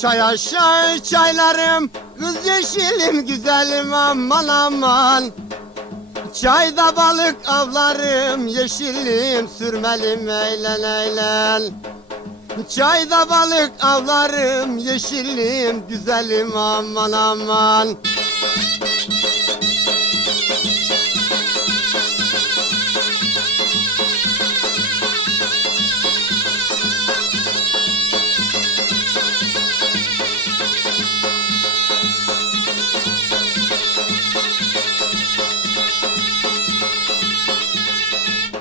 Çay aşağı çaylarım. Kız yeşilim güzelim aman aman. Çayda balık avlarım Yeşilim sürmelim eğlen eğlen. Çayda balık avlarım Yeşilim güzelim aman aman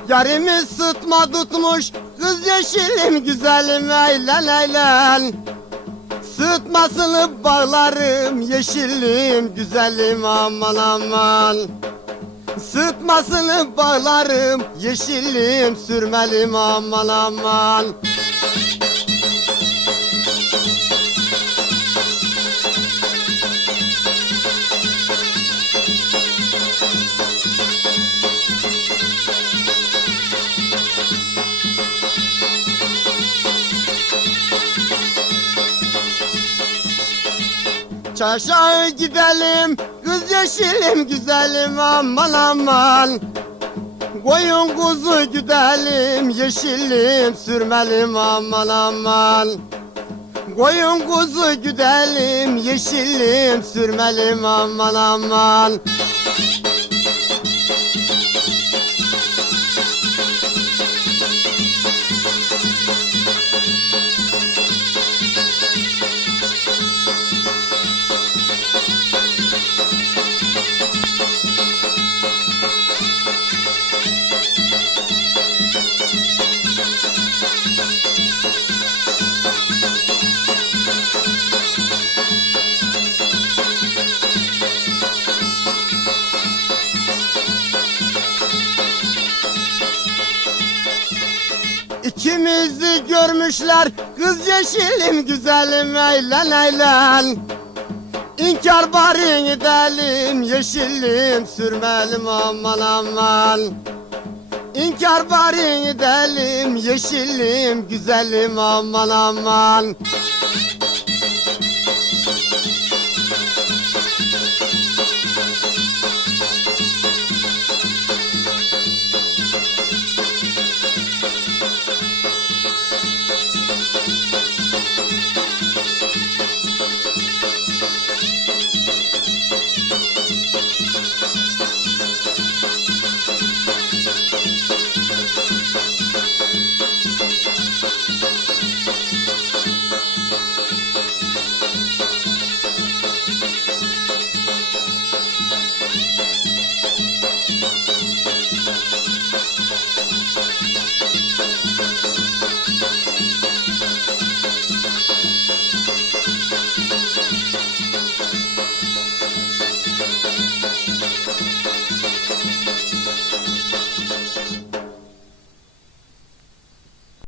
Yarimi sıtma tutmuş Kız yeşilim güzelim eğlen eğlen Sıtmasını bağlarım yeşilim güzelim aman aman. Sıtmasını bağlarım yeşilim sürmelim aman aman Çarşağı gidelim kız yeşilim güzelim aman aman. Koyun kuzu güdelim yeşilim sürmelim aman aman. Koyun kuzu güdelim yeşilim sürmelim aman aman İkimizi görmüşler. Kız yeşilim güzelim eğlen eğlen İnkar bari gidelim yeşilim sürmelim aman aman. İnkar bari gidelim yeşilim güzelim aman aman